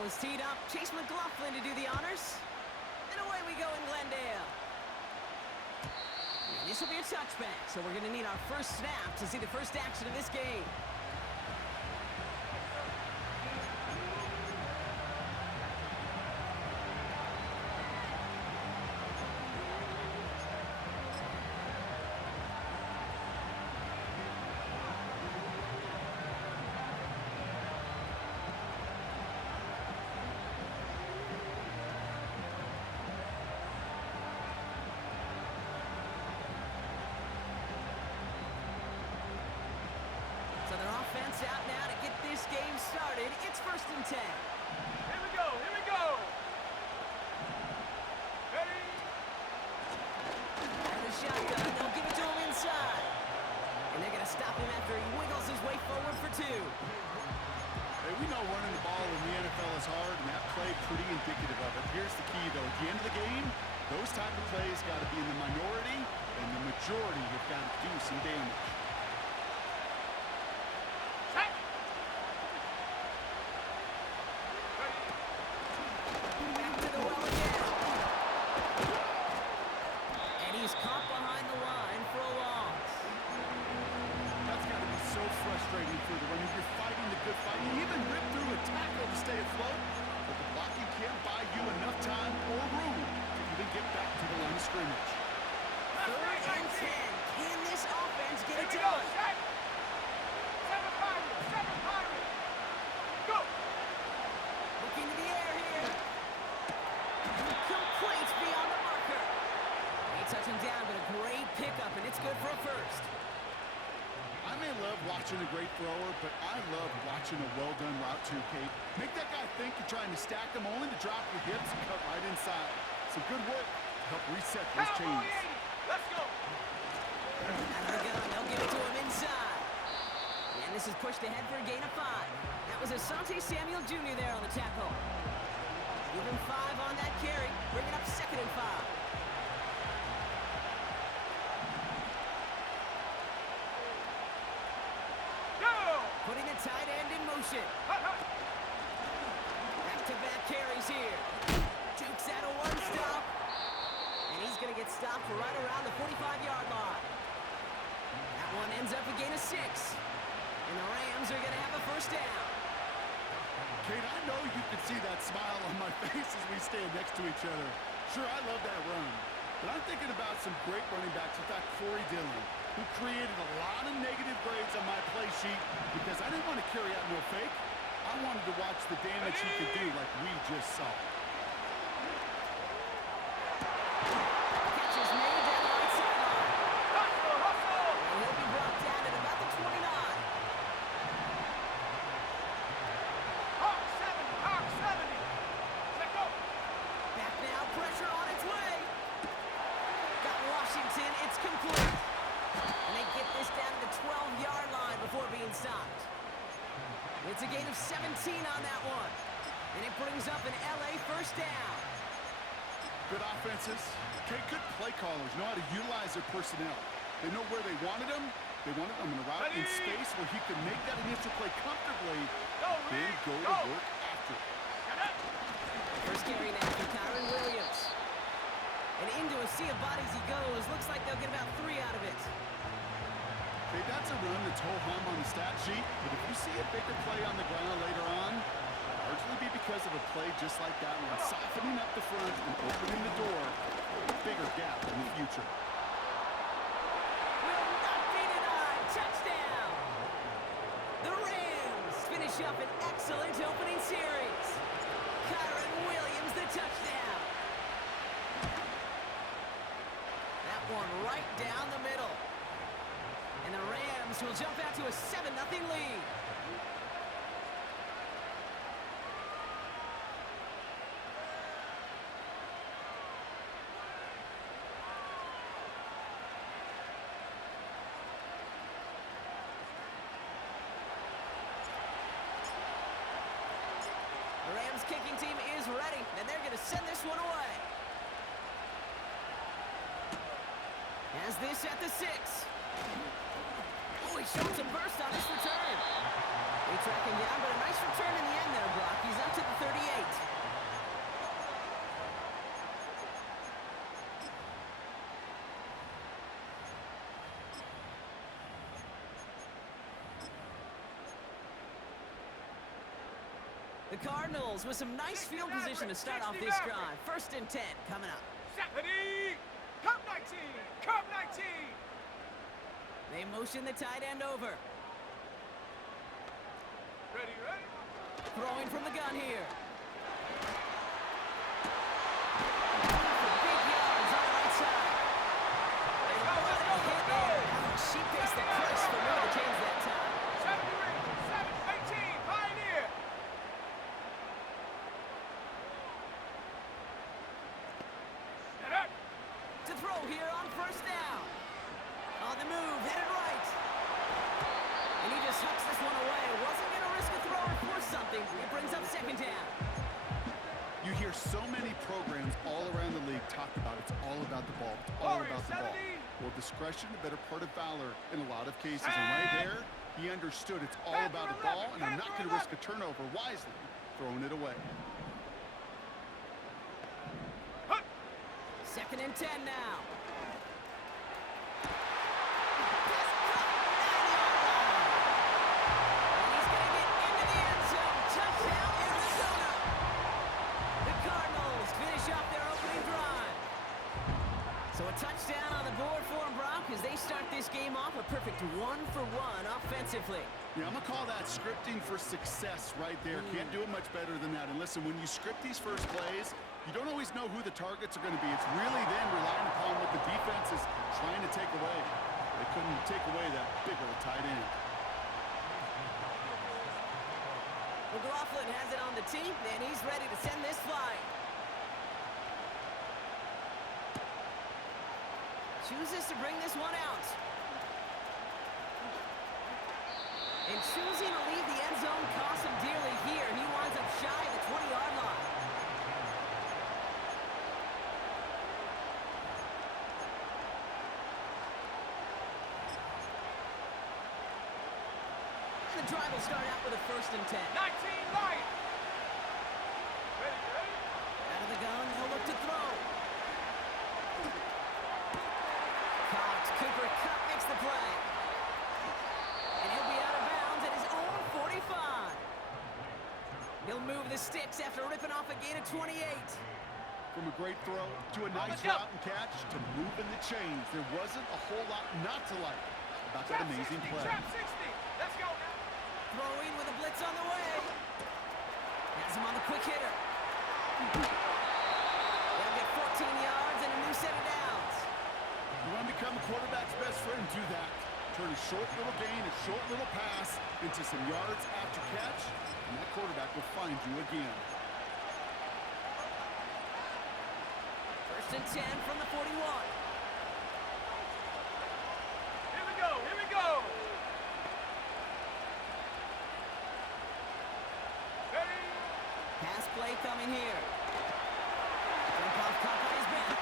Ball is teed up. Chase McLaughlin to do the honors. And away we go in Glendale. And this will be a touchback, so we're going to need our first snap to see the first action of this game. So their offense out now to get this game started. It's 1st and 10. Here we go, here we go. Ready? Out of the shotgun, they'll give it to him inside. And they're going to stop him after he wiggles his way forward for 2. Hey, we know running the ball in the NFL is hard, and that play pretty indicative of it. Here's the key, though. At the end of the game, those type of plays got to be in the minority, and the majority have got to do some damage. Back to the well again. And he's caught behind the line for a loss. That's got to be so frustrating for the runner. You're fighting the good fight. You even rip through a tackle to stay afloat, but the blocking can't buy you enough time or room to even get back to the line of scrimmage. 3rd and 10. Can this offense get it Here we go, done? set. 7 Pirates. Go. Looking to the air here. Complete beyond the marker. They touch him down, but a great pickup, and it's good for a first. I may love watching a great thrower, but I love watching a well-done route too, Kate. Make that guy think you're trying to stack them only to drop your hips and cut right inside. Some good work to help reset those Cowboy chains. 80. Let's go. Out of the gun, they'll give it to him inside. And this is pushed ahead for a gain of 5. That was Asante Samuel Jr. there on the tackle. Give him 5 on that carry. Bring it up 2nd and 5. Go. Putting the tight end in motion. Hut, hut. Back-to-back carries here. Jukes out a one-stop. And he's going to get stopped right around the 45-yard line. That one ends up a gain of 6. And the Rams are going to have a first down. Kate, I know you can see that smile on my face as we stand next to each other. Sure, I love that run. But I'm thinking about some great running backs. In fact, Corey Dillon, who created a lot of negative grades on my play sheet because I didn't want to carry out no fake. I wanted to watch the damage he could do like we just saw. Catch is made down the right sideline. Hustle, hustle. And he'll be brought down at about the 29. Hawk 70. Let go. Back now, pressure on its way. Got Washington, it's complete. And they get this down to the 12-yard line before being stopped. It's a gain of 17 on that one. And it brings up an LA first down. Good offenses. Kate, good play callers know how to utilize their personnel. They know where they wanted them. They wanted them in a route in space where he could make that initial play comfortably, then go to work after it. First carry now for Kyron Williams. And into a sea of bodies he goes. Looks like they'll get about 3 out of it. Okay, that's a run that's ho-hum on the stat sheet, but if you see a bigger play on the ground later on, it'll largely be because of a play just like that one, softening up the front and opening the door for a bigger gap in the future. Will not be denied. Touchdown! The Rams finish up an excellent opening series. Kyron Williams, the touchdown. That one right down the middle. And the Rams will jump out to a 7-0 lead. The Rams kicking team is ready, and they're going to send this one away. Has this at the 6. Oh, he showed some burst on this return. They track him down, but a nice return in the end there, Brock. He's up to the 38. The Cardinals with some nice field position to start off this drive. 1st and 10 coming up. Ready? Come 19! Come 19! They motion the tight end over. Ready, ready? Throwing from the gun here. Big yards on the right side. She pays the price for more to change that time. 7-18, Pioneer! Set up! To throw here on 1st down. On the move, headed right. And he just hucks this one away. Wasn't going to risk a throw or force something. It brings up 2nd down. You hear so many programs all around the league talk about it's all about the ball. It's all about the ball. Well, discretion, the better part of valor in a lot of cases. And right there, he understood it's all about the ball, and I'm not going to risk a turnover wisely, throwing it away. 2nd and 10 now. And he's going to get into the end zone. Touchdown, Arizona. The Cardinals finish off their opening drive. So a touchdown on the board for them, Brock, as they start this game off a perfect 1-for-1 offensively. Yeah, I'm going to call that scripting for success right there. Can't do it much better than that. And listen, when you script these first plays, you don't always know who the targets are going to be. It's really then relying upon what the defense is trying to take away. They couldn't take away that big old tight end. McLaughlin has it on the tee, and he's ready to send this flying. Chooses to bring this one out. And choosing to leave the end zone costs him dearly here. He winds up shy of the 20-yard line. The drive will start out with a 1st and 10. 19 Lions! Ready, ready? Out of the gun, he'll look to throw. Caught. Cooper Kupp makes the play. And he'll be out of bounds at his own 45. He'll move the sticks after ripping off a gain of 28. From a great throw to a nice route and catch to moving the chains. There wasn't a whole lot not to like about that amazing play. Trap 60! Let's go now! Throwing with a blitz on the way. Has him on the quick hitter. They'll get 14 yards and a new set of downs. You want to become a quarterback's best friend, do that. Turn a short little gain, a short little pass into some yards after catch, and that quarterback will find you again. 1st and 10 from the 41. Here we go, here we go! Ready? Pass play coming here. Jump off caught by his back.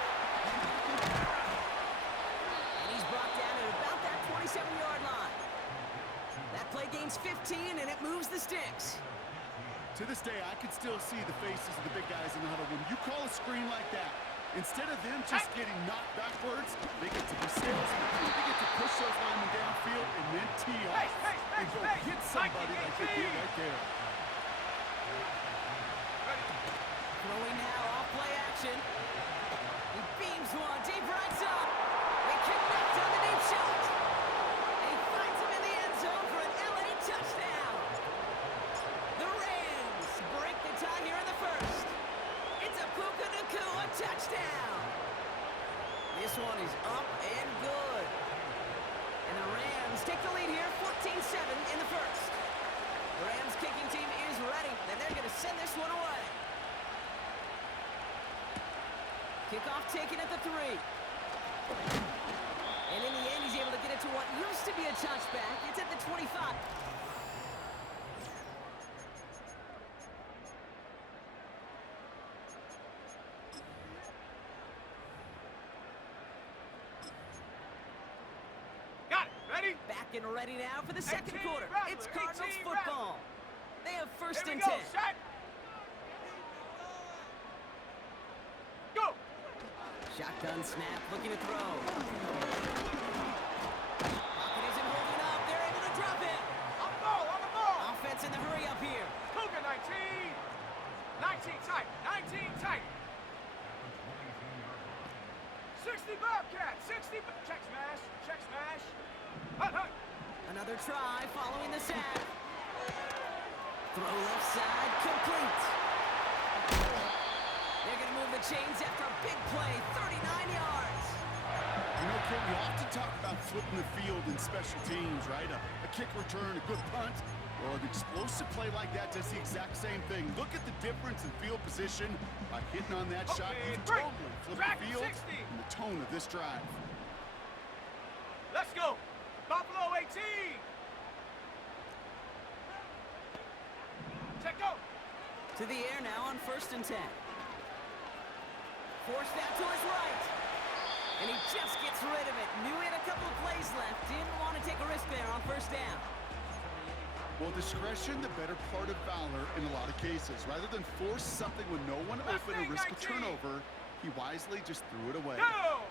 And he's brought down at about that 27-yard line. That play gains 15, and it moves the sticks. To this day, I can still see the faces of the big guys in the huddle. When you call a screen like that, instead of them just getting knocked backwards, they get to be salesmen. They get to push those linemen downfield and then tee off and go hit somebody like they did right there. Throwing now off play action. He beams one deep right side. They connect on the deep shot. And he finds him in the end zone for an LA touchdown. The Rams break the tie here in the 1st. It's a Puka Nacua touchdown. This one is up and good. And the Rams take the lead here, 14-7 in the 1st. The Rams kicking team is ready, and they're going to send this one away. Kickoff taken at the 3. And in the end, he's able to get it to what used to be a touchback. It's at the 25. Got it, ready? Back and ready now for the 2nd 18 quarter. Rattler, It's Cardinals 18 football. They have 1st Here we and go, 10. set! Go! Shotgun snap, looking to throw. Pocket isn't holding up. They're able to drop it. On the ball, on the ball! Offense in the hurry up here. Cougar 19! 19 tight. 19 tight. 60 Bobcat. 60. Check smash. Check smash. Hunt, hunt. Another try following the sack. Throw left side, complete. They're going to move the chains after a big play, 39 yards. You know, Kid, we often talk about flipping the field in special teams, right? A kick return, a good punt. Well, an explosive play like that does the exact same thing. Look at the difference in field position by hitting on that shot. You totally flip the field and the tone of this drive. Let's go. Buffalo 18. Check go. To the air now on 1st and 10. Forced out to his right. And he just gets rid of it. Knew he had a couple of plays left. Didn't want to take a risk there on 1st down. Well, discretion, the better part of valor in a lot of cases. Rather than force something with no one open and risk a turnover, he wisely just threw it away. Go!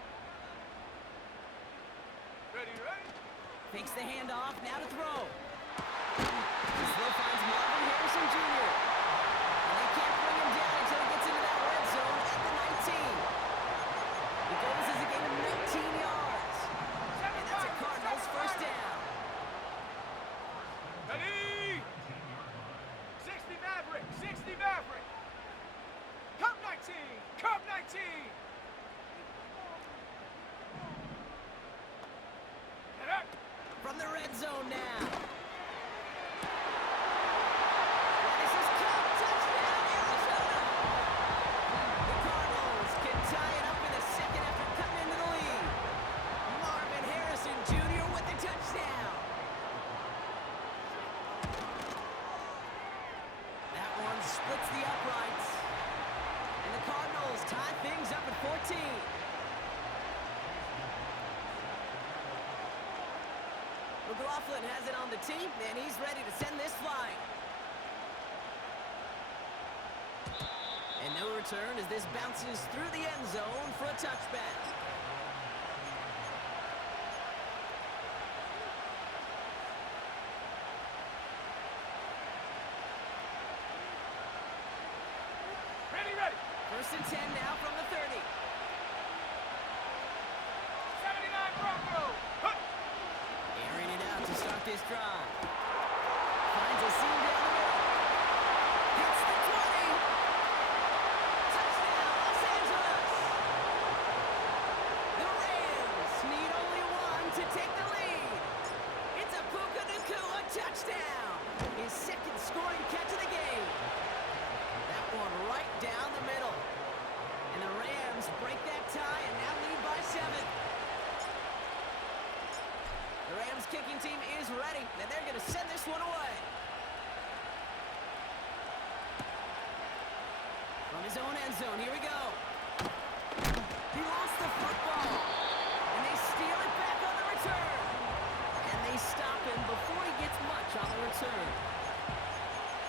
Ready, ready? Fakes the handoff, now to throw. His throw finds Marvin Harrison Jr. And they can't bring him down until he gets into that red zone at the 19. He goes as a gain of 19 yards. And that's a Cardinals 1st down. Ready? 60 Maverick. 60 Maverick. Cup 19. Cup 19. Get up. From the red zone now. And this is Cup, touchdown, Arizona. The Cardinals can tie it up in the second after cutting into the lead. Marvin Harrison Jr. with the touchdown. That one splits the uprights. And the Cardinals tie things up at 14. McLaughlin has it on the tee, and he's ready to send this flying. And no return as this bounces through the end zone for a touchback. Ready, ready. 1st and 10 now from the 30. 79 Bronco. Hunt. Airing it out to start this drive. Finds a seam down the middle. Hits the 20. Touchdown, Los Angeles. The Rams need only one to take the lead. It's a Puka Nacua touchdown. His second scoring catch of the game. That one right down the middle. And the Rams break that tie and now lead by 7. The Rams kicking team is ready, and they're going to send this one away. From his own end zone, here we go. He lost the football, and they steal it back on the return. And they stop him before he gets much on the return.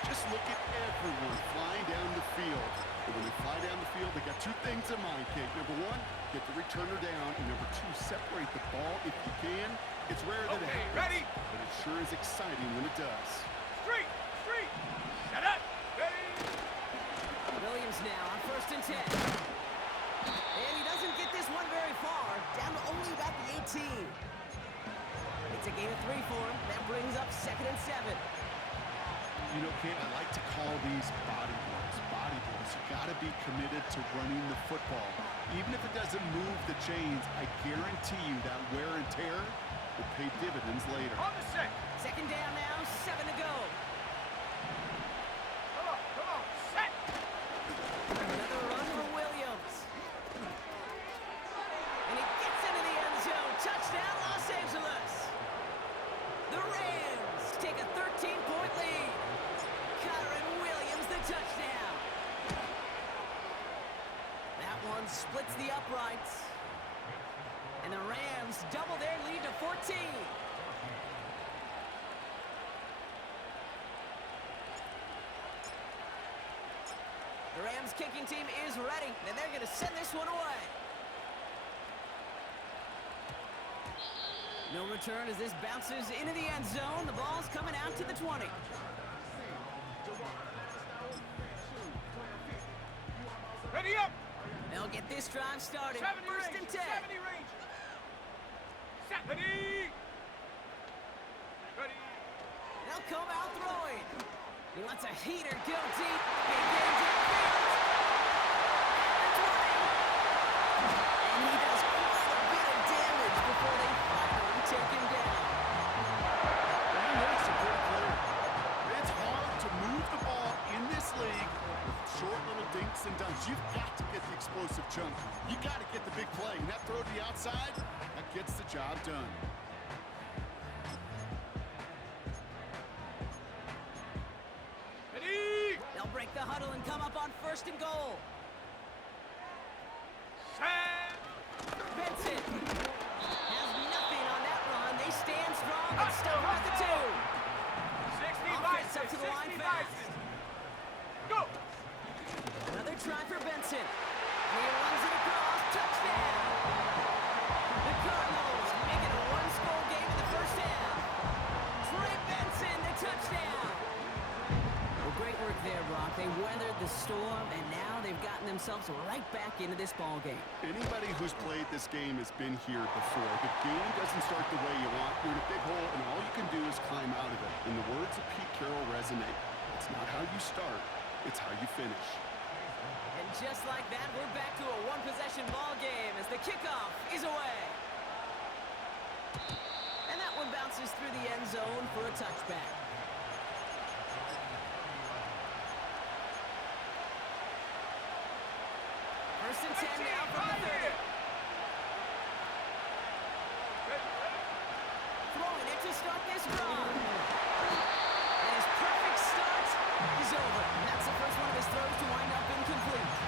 Just look at everyone flying down the field. And when they fly down the field, they got two things in mind, Kate. Number one, get the returner down. And number two, separate the ball if you can. It's rare that it happens, ready? but it sure is exciting when it does. Street. Street. Shut up. Ready. Williams now on 1st and 10. And he doesn't get this one very far, down to only about the 18. It's a gain of 3 for him. That brings up 2nd and 7. You know, Kate, I like to call these body blows. Body blows. You got to be committed to running the football. Even if it doesn't move the chains, I guarantee you that wear and tear will pay dividends later. On the set. 2nd down now, 7 to go. Come on. Come on. Set. Another run for Williams. And he gets into the end zone. Touchdown, Los Angeles. The Rams take a 13-point lead. Kyron Williams, the touchdown. That one splits the uprights. And the Rams double their lead to 14. The Rams kicking team is ready, and they're going to send this one away. No return as this bounces into the end zone. The ball's coming out to the 20. Giddy up. They'll get this drive started. 70 First range. and 10. 70 range. Set. Ready. Ready. They'll come out throwing. He lets a heater go deep. Big game downfield. At the 20. And he does quite a bit of damage before they finally take him down. He makes a great player. It's hard to move the ball in this league with short little dinks and dunks. You've got to get the explosive chunk. You got to get the big play. And that throw to the outside, that gets the job done. Ready. They'll break the huddle and come up on first and goal. Set. Benson has nothing on that run. They stand strong and stop at the 2. 60 Offense up biceps. to the line 60 fast. biceps. Go. Another try for Benson. And he runs it across. Touchdown. The Cardinals make it a one-score game in the first half. Trey Benson, the touchdown. Well, great work there, Brock. They weathered the storm, and now they've gotten themselves right back into this ball game. Anybody who's played this game has been here before. The game doesn't start the way you want. You're in a big hole, and all you can do is climb out of it. And the words of Pete Carroll resonate. It's not how you start, it's how you finish. And just like that, we're back to a one-possession ball game as the kickoff is away. And that one bounces through the end zone for a touchback. First and 10 now from the 30. Throwing it to start this drive. And his perfect start is over. And that's the first one of his throws to wind up incomplete.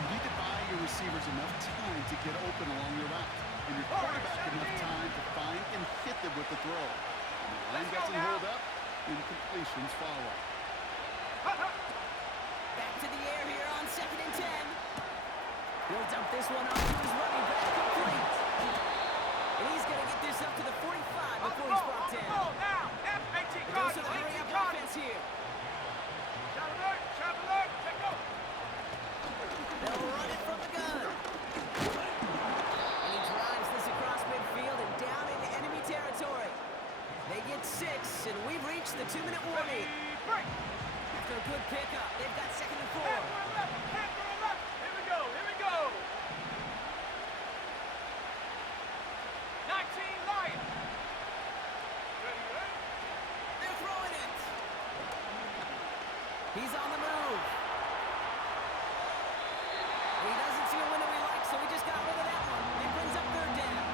You need to buy your receivers enough time to get open along your route. And your quarterback enough time to find and hit them with the throw. When the line doesn't hold up, incompletions follow. Back to the air here on second and 10. He'll dump this one off to his running back, complete. And he's going to get this up to the 45 before he's brought down. It goes to the hurry-up offense here. They'll run it from the gun. And he drives this across midfield and down into enemy territory. They get 6, and we've reached the 2-minute warning. After a good pickup, they've got second and 4. Here we go. 19 Lions. Ready. They're throwing it. He's on the move. He doesn't see a window he likes, so he just got rid of that one. It brings up third down.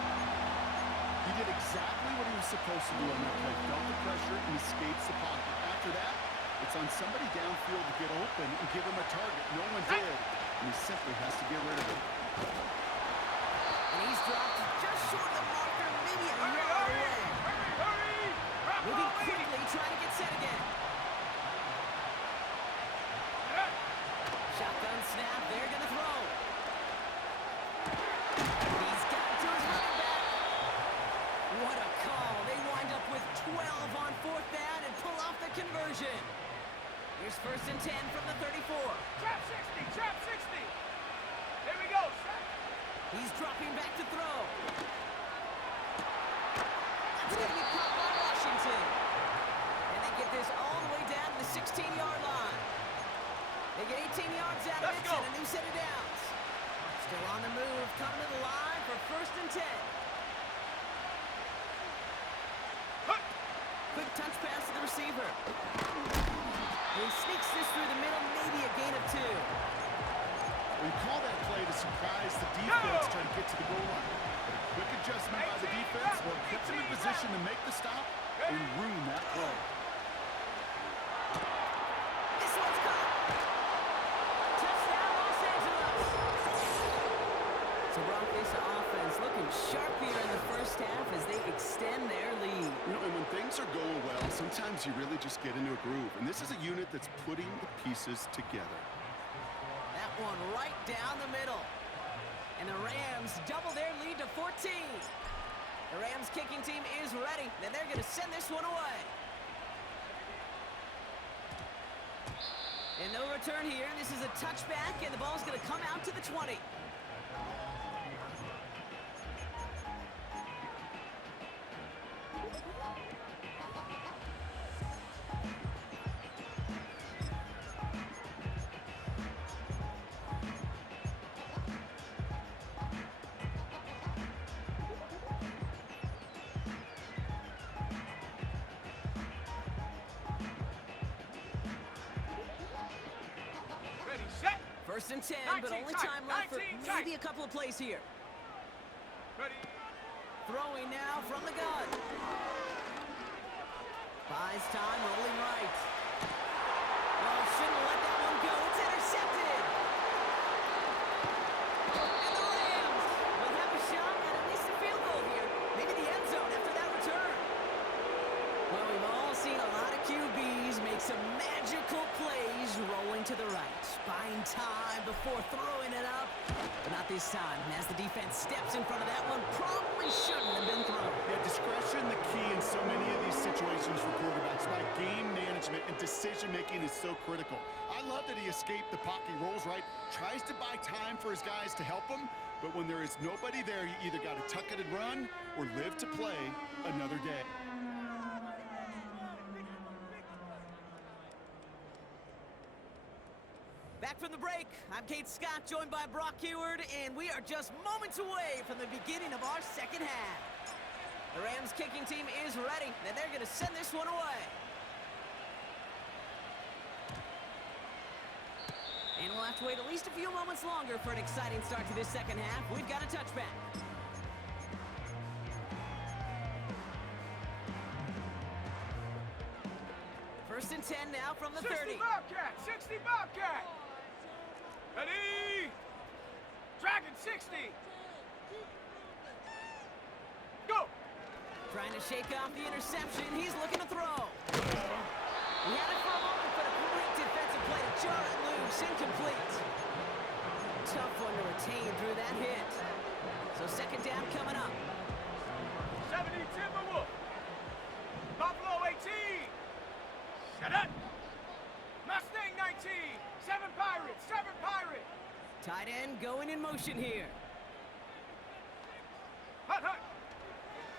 He did exactly what he was supposed to do on that play. Felt the pressure and escapes the pocket. After that, it's on somebody downfield to get open and give him a target. No one did, and he simply has to get rid of it. And he's dropped just short of the marker, maybe a yard away. Hurry! Moving quickly, trying to get set again. Shotgun snap, they're going to throw. He's got it to his running back. What a call. They wind up with 12 on fourth down and pull off the conversion. Here's first and 10 from the 34. Trap 60. Here we go. He's dropping back to throw. That's going to be caught by Washington. And they get this all the way down to the 16-yard line. They get 18 yards out of it and a new set of downs. Still on the move, coming to the line for first and 10. Quick touch pass to the receiver. He sneaks this through the middle, maybe a gain of 2. We call that play to surprise the defense trying to get to the goal line. But a quick adjustment by the defense will put them in position to make the stop and ruin that play. This one's caught. Touchdown, Los Angeles. So Brock, this offense looking sharp here in the first half as they extend their lead. You know, and when things are going well, sometimes you really just get into a groove. And this is a unit that's putting the pieces together. That one right down the middle. And the Rams double their lead to 14. The Rams kicking team is ready, and they're going to send this one away. And no return here. This is a touchback, and the ball's going to come out to the 20. First and 10, but only time left for maybe a couple of plays here. Ready. Throwing now from the gun. Buys time, rolling right. Oh, shouldn't let that one go. It's intercepted. And the Rams will have a shot at least a field goal here. Maybe the end zone after that return. Well, we've all seen a lot of QBs make some magical plays rolling to the right. Buying time before throwing it up. But not this time. And as the defense steps in front of that one, probably shouldn't have been thrown. Yeah, discretion, the key in so many of these situations for quarterbacks. Why game management and decision-making is so critical. I love that he escaped the pocket, rolls right, tries to buy time for his guys to help him, but when there is nobody there, you either got to tuck it and run or live to play another day. Back from the break, I'm Kate Scott, joined by Brock Heward, and we are just moments away from the beginning of our second half. The Rams kicking team is ready, and they're going to send this one away. And we'll have to wait at least a few moments longer for an exciting start to this second half. We've got a touchback. First and 10 now from the 30. 60 Bobcat! 60 Bobcat! Ready! Dragon 60! Go! Trying to shake off the interception. He's looking to throw. He had it for a moment, but a great defensive play to jar it loose. Incomplete. Tough one to retain through that hit. So second down coming up. 70 Timberwolf! Buffalo 18! Shut up! Mustang 19! 7 Pirates! 7 Pirates! Tight end going in motion here. Hut, hut!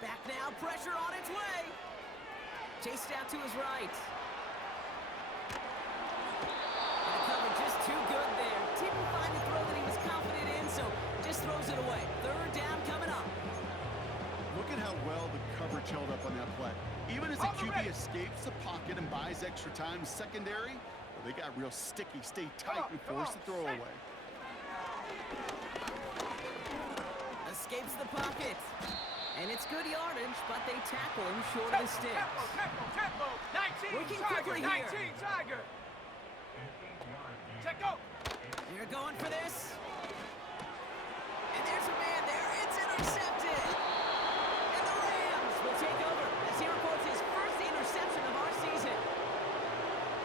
Back now, pressure on its way. Chased out to his right. And the cover just too good there. Didn't find the throw that he was confident in, so just throws it away. Third down coming up. Look at how well the coverage held up on that play. Even as the QB escapes the pocket and buys extra time, secondary, well, they got real sticky, stay tight, and force the throw away. Escapes the pocket. And it's good yardage, but they tackle him short of the sticks. Tempo! 19 Working Tiger! quickly 19 here. Tiger! Check go! They're going for this. And there's a man there. It's intercepted. And the Rams will take over as he reports his first interception of our season.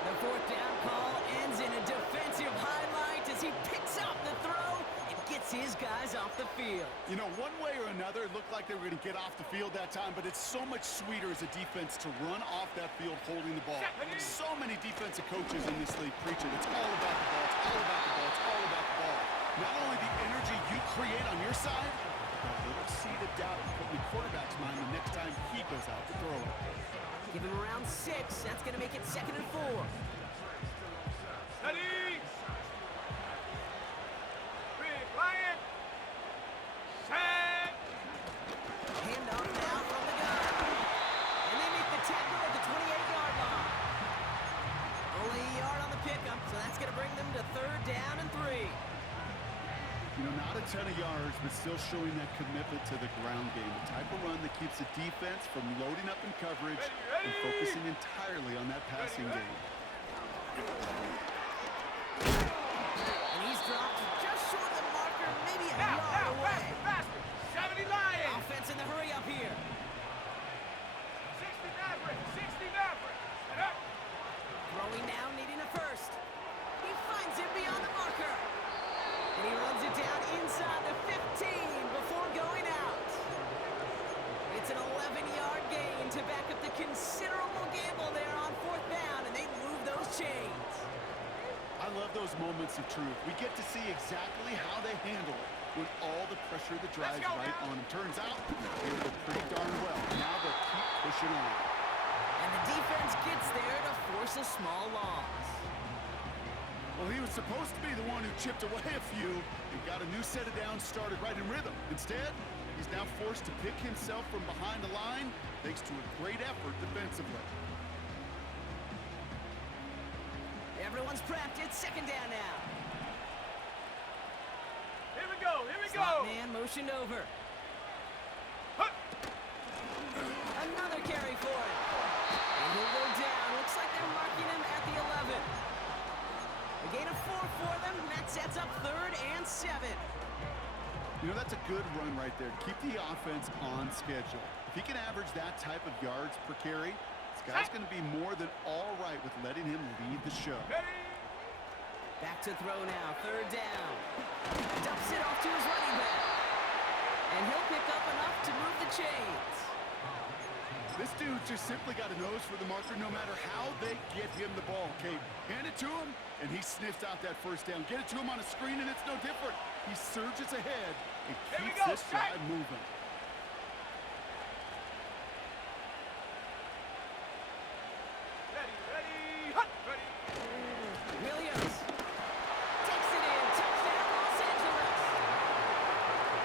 The fourth down call ends in a defensive highlight as he picks up the throw and gets his guys off the field. You know, one way or another, it looked like they were going to get off the field that time, but it's so much sweeter as a defense to run off that field holding the ball. So many defensive coaches in this league preach it. It's all about the ball. It's all about the ball. It's all about the ball. Not only the energy you create on your side, but that little seed of doubt you put in the quarterback's mind the next time he goes out to throw it. Give him around 6. That's going to make it 2nd and 4. Ready! Big Lion! Set! Hand off now from the gun. And they make the tackle at the 28-yard line. Only a yard on the pickup, so that's going to bring them to 3rd down and 3. You know, not a ton of yards, but still showing that commitment to the ground game. The type of run that keeps the defense from loading up in coverage and focusing entirely on that passing game. And he's dropped just short of the marker, maybe a yard away. Faster! 70 Lions! Offense in the hurry up here. 60 Maverick! 60 Maverick! And up! Throwing now, needing a first. He finds him beyond the marker. And he runs it down inside the 15 before going out. It's an 11-yard gain to back up the considerable gamble there on 4th down, and they move those chains. I those moments of truth. We get to see exactly how they handle it when all the pressure that drives right on them. Turns out, they did pretty darn well. Now they'll keep pushing on. And the defense gets there to force a small loss. Well, he was supposed to be the one who chipped away a few and got a new set of downs started right in rhythm. Instead, he's now forced to pick himself from behind the line thanks to a great effort defensively. Everyone's prepped. It's second down now. Here we go, here we Slot go. man motioned over. Huh. Another carry for him. And he'll go down. Looks like they're marking him at the 11. A gain of 4 for them. That sets up 3rd and 7. You know, that's a good run right there to keep the offense on schedule. If he can average that type of yards per carry, this guy's going to be more than all right with letting him lead the show. Ready? Back to throw now. 3rd down. Dumps it off to his running back. And he'll pick up enough to move the chains. This dude just simply got a nose for the marker no matter how they get him the ball. Okay, hand it to him, and he sniffs out that first down. Get it to him on a screen, and it's no different. He surges ahead and keeps this drive moving. Ready, ready, hut, ready. Williams takes it in. Touchdown, Los Angeles.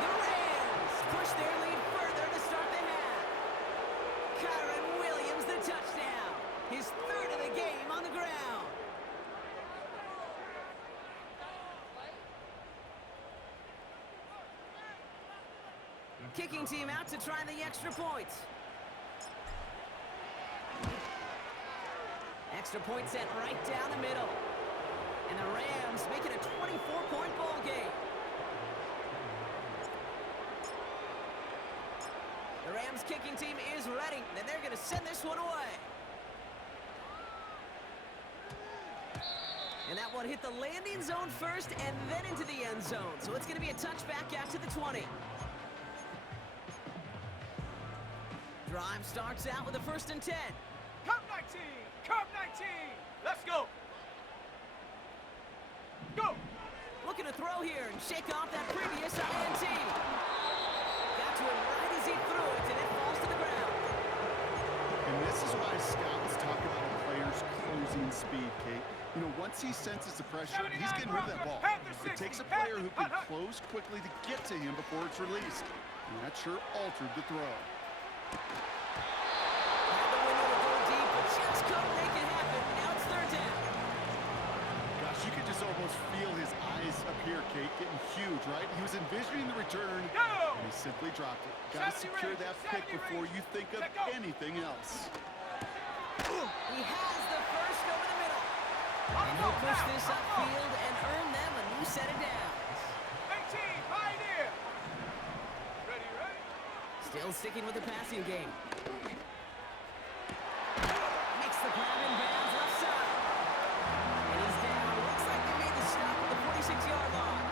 The Rams push their lead further to start the half. Kyron Williams, the touchdown. His 3rd of the game on the ground. Kicking team out to try the extra point. Extra point sent right down the middle. And the Rams make it a 24-point ball game. The Rams kicking team is ready, and they're going to send this one away. And that one hit the landing zone first and then into the end zone. So it's going to be a touchback out to the 20. Drive starts out with a 1st and 10. Come 19, come 19. Let's go. Go. Looking to throw here and shake off that previous INT. Got to him right as he threw it, and it falls to the ground. And this is why scouts talk about a player's closing speed, Kate. You know, once he senses the pressure, he's getting rid of that ball. It takes a player who can close quickly to get to him before it's released. And that sure altered the throw. Had the window to go deep, but just couldn't make it happen. Now it's 3rd down. Gosh, you could just almost feel his eyes up here, Kate, getting huge, right? He was envisioning the return, and he simply dropped it. Got to secure that pick before you think of anything else. He has the first over the middle. And he'll push this upfield and earn them a new set of downs. 18, Pioneer. Ready, ready. Still sticking with the passing game. Makes the grab in bounds left side. And he's down. Looks like they made the stop at the 46-yard line.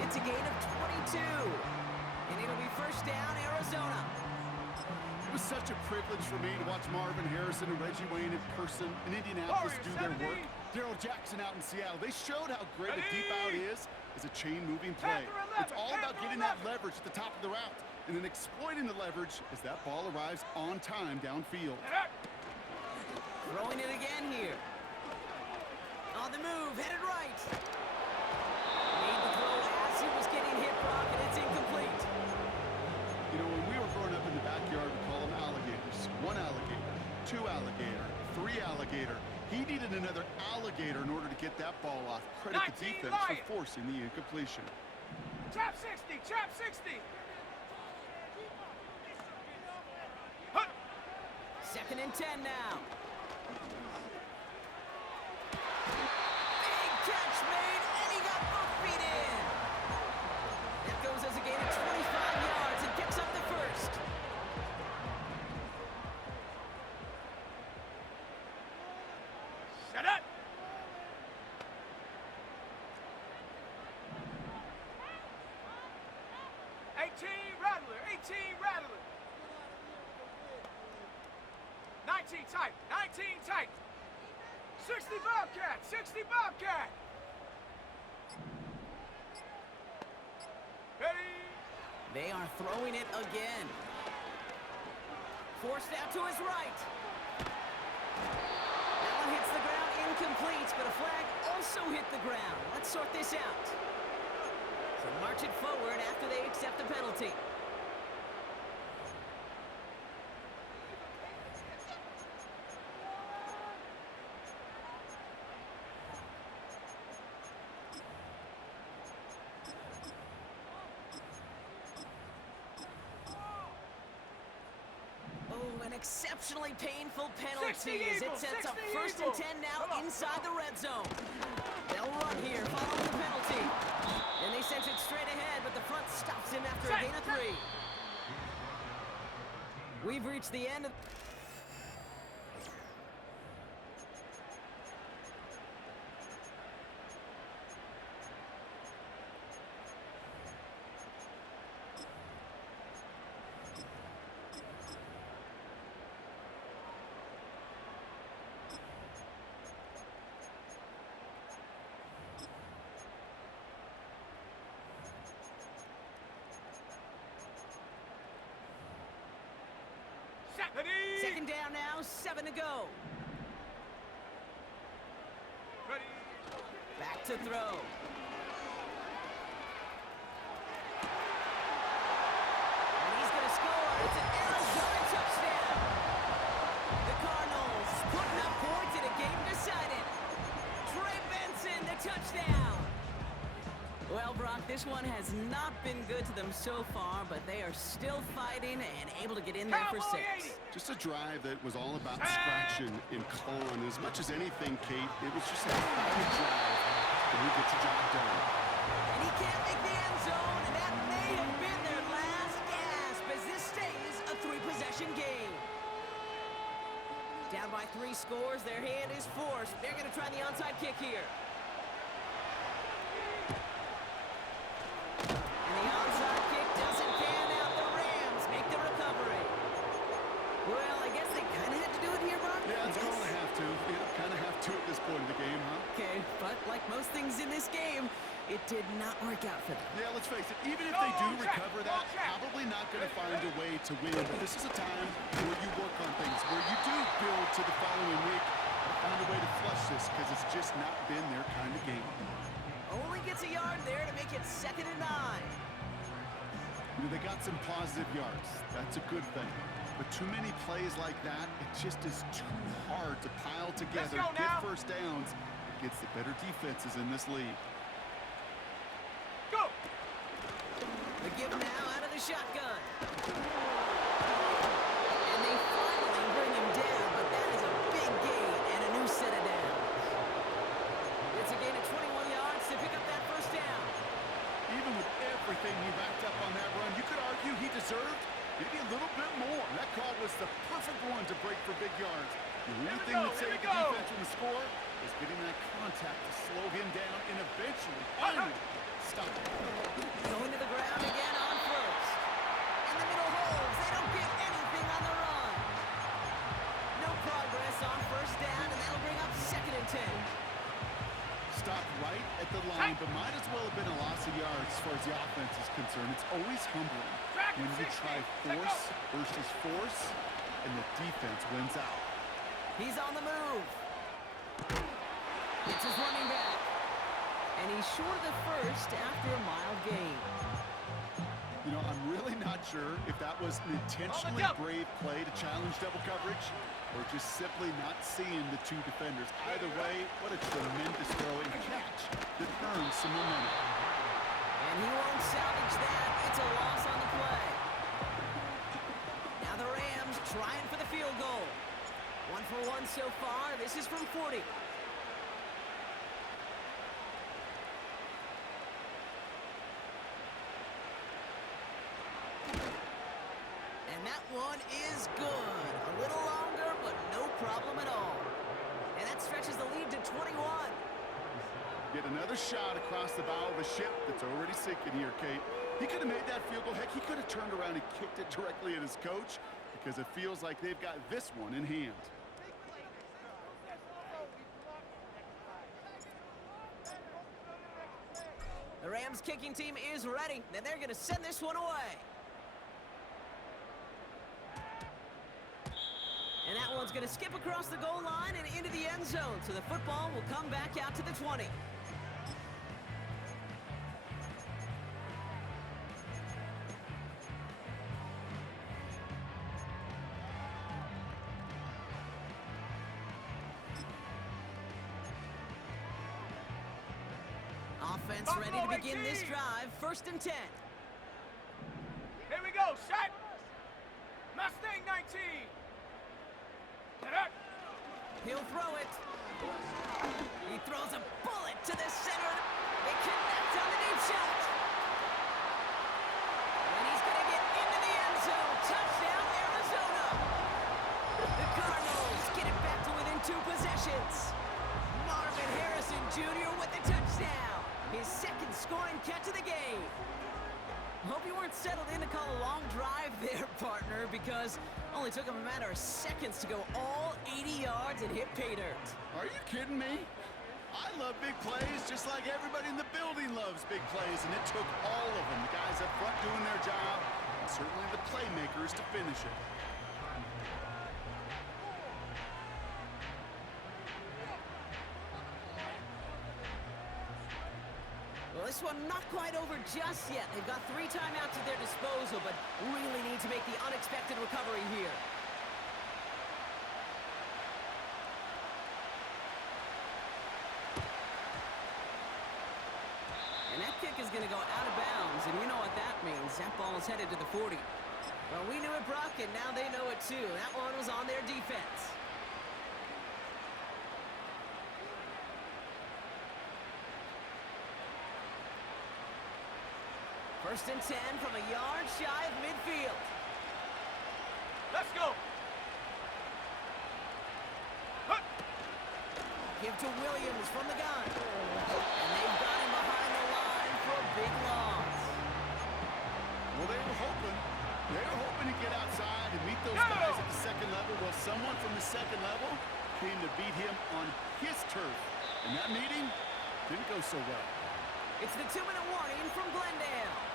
It's a gain of 22. And it'll be 1st down, Arizona. It was such a privilege for me to watch Marvin Harrison and Reggie Wayne in person in Indianapolis do their work. Daryl Jackson out in Seattle. They showed how great a deep out is as a chain-moving play. It's all about getting that leverage at the top of the route and then exploiting the leverage as that ball arrives on time downfield. Throwing it again here. On the move, headed right. Made the throw as he was getting hit, Brock, and it's incomplete. You know, when we were growing up in the backyard, we call them alligators. 1 alligator, 2 alligator, 3 alligator. He needed another alligator in order to get that ball off. Credit the defense for forcing the incompletion. Trap 60, trap 60. 2nd and 10 now. Big catch made, and he got both feet in. That goes as a gain of 25 yards and picks up the 1st. Shut up. Rattler, 18 Rattler. 19 tight, 19 tight. 60 Bobcat! 60 Bobcat! Ready? They are throwing it again. Forced out to his right. That one hits the ground incomplete, but a flag also hit the ground. Let's sort this out. So march it forward after they accept the penalty. Oh, an exceptionally painful penalty as it sets up 1st and 10 now inside the red zone. They'll run here, following the penalty. And they send it straight ahead, but the front stops him after a gain of 3. We've reached the end of... Ready? 2nd down now, 7 to go. Ready? Back to throw. And he's going to score. It's an Arizona touchdown. The Cardinals putting up points in a game decided. Trey Benson, the touchdown. Well, Brock, this one has not been good to them so far, but they are still fighting and able to get in there for 6. Just a drive that was all about scratching and clawing. As much as anything, Kate, it was just a fine drive, and he gets the job done. And he can't make the end zone, and that may have been their last gasp as this stays a 3-possession game. Down by 3 scores, their hand is forced. They're going to try the onside kick here. And the onside kick doesn't pan out. The Rams make the recovery. Well, I guess they kind of had to do it here, Brock. Yeah, it's going to have to. Yeah, kind of have to at this point in the game, huh? Okay, but like most things in this game, it did not work out for them. Yeah, let's face it, even if they do recover that, probably not going to find a way to win. But this is a time where you work on things, where you do build to the following week and find a way to flush this, because it's just not been their kind of game. Only gets a yard there to make it 2nd and 9. You know, they got some positive yards. That's a good thing. But too many plays like that, it just is too hard to pile together, get first downs against the better defenses in this league. Go! The give now out of the shotgun. And they finally bring him down, but that is a big gain and a new set of downs. It's a gain of 21 yards to pick up that 1st down. Even with everything he racked up on that run, you could argue he deserved maybe a little bit more. That call was the perfect one to break for big yards. The only thing that saved the defense from the score is getting that contact to slow him down and eventually, finally, stop him. Going to the ground again on 1st. In the middle holes, they don't get anything on the run. No progress on 1st down, and that'll bring up 2nd and 10. Stopped right at the line, but might as well have been a loss of yards as far as the offense is concerned. It's always humbling when you try force versus force, and the defense wins out. He's on the move. It's his running back. And he's short of the 1st after a mild gain. You know, I'm really not sure if that was an intentionally brave play to challenge double coverage or just simply not seeing the 2 defenders. Either way, what a tremendous throw and catch that earns some momentum. And he won't salvage that. It's a loss on the play. Now the Rams trying for the field goal. 1 for 1 so far. This is from 40. And that one is good. A little longer, but no problem at all. And that stretches the lead to 21. Get another shot across the bow of a ship that's already sinking here, Kate. He could have made that field goal. Heck, he could have turned around and kicked it directly at his coach because it feels like they've got this one in hand. Rams kicking team is ready, and they're going to send this one away. And that one's going to skip across the goal line and into the end zone, so the football will come back out to the 20. Offense ready to begin this drive. 1st and 10. Here we go, set! Mustang 19! Get up! He'll throw it. He throws a bullet to the center. It connects on the deep shot. And he's going to get into the end zone. Touchdown, Arizona. The Cardinals get it back to within 2 possessions. Marvin Harrison Jr. with the touchdown. His 2nd scoring catch of the game. Hope you weren't settled in to call a long drive there, partner, because only took him a matter of seconds to go all 80 yards and hit pay dirt. Are you kidding me? I love big plays just like everybody in the building loves big plays, and it took all of them, the guys up front doing their job, and certainly the playmakers to finish it. Well, this one not quite over just yet. They've got 3 timeouts at their disposal, but really need to make the unexpected recovery here. And that kick is going to go out of bounds, and you know what that means. That ball is headed to the 40. Well, we knew it, Brock, and now they know it too. That one was on their defense. First and 10 from a yard shy of midfield. Let's go! Huh. Give to Williams from the gun. And they've got him behind the line for a big loss. Well, they were hoping to get outside and meet those guys at the 2nd level. Well, someone from the 2nd level came to beat him on his turf. And that meeting didn't go so well. It's the 2-minute warning from Glendale.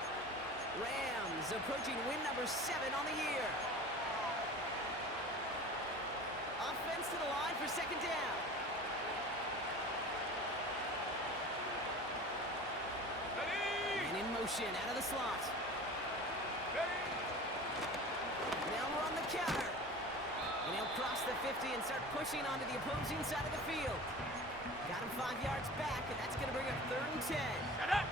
Rams approaching win number 7 on the year. Offense to the line for 2nd down. Ready! And in motion out of the slot. Ready! Now we're on the counter. And he'll cross the 50 and start pushing onto the opposing side of the field. Got him 5 yards back, and that's going to bring up 3rd and 10. Shut up!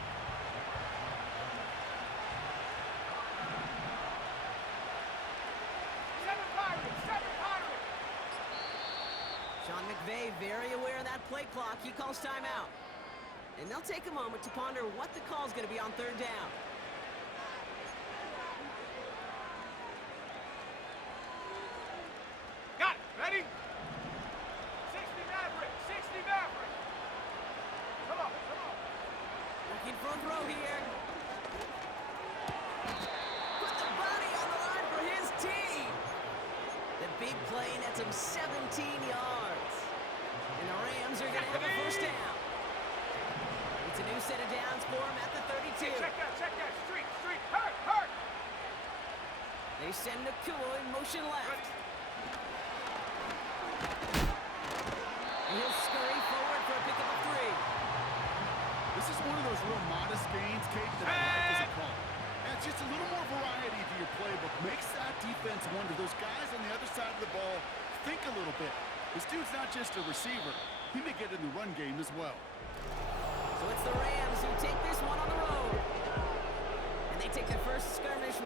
Sean McVay very aware of that play clock. He calls timeout. And they'll take a moment to ponder what the call is going to be on 3rd down. Got it! Ready? 60 Maverick! 60 Maverick! Come on, come on! Looking for a throw here. Put the body on the line for his team. The big play nets him 17 yards. And the Rams are going to have a 1st down. It's a new set of downs for him at the 32. Check that, street, hurt, hurt! They send Nakua in motion left. And he'll scurry forward for a pickup of 3. This is one of those real modest gains, Kate, that I like as a call. Adds just a little more variety to your playbook. Makes that defense wonder. Those guys on the other side of the ball think a little bit. This dude's not just a receiver. He may get in the run game as well. So it's the Rams who take this one on the road. And they take their first skirmish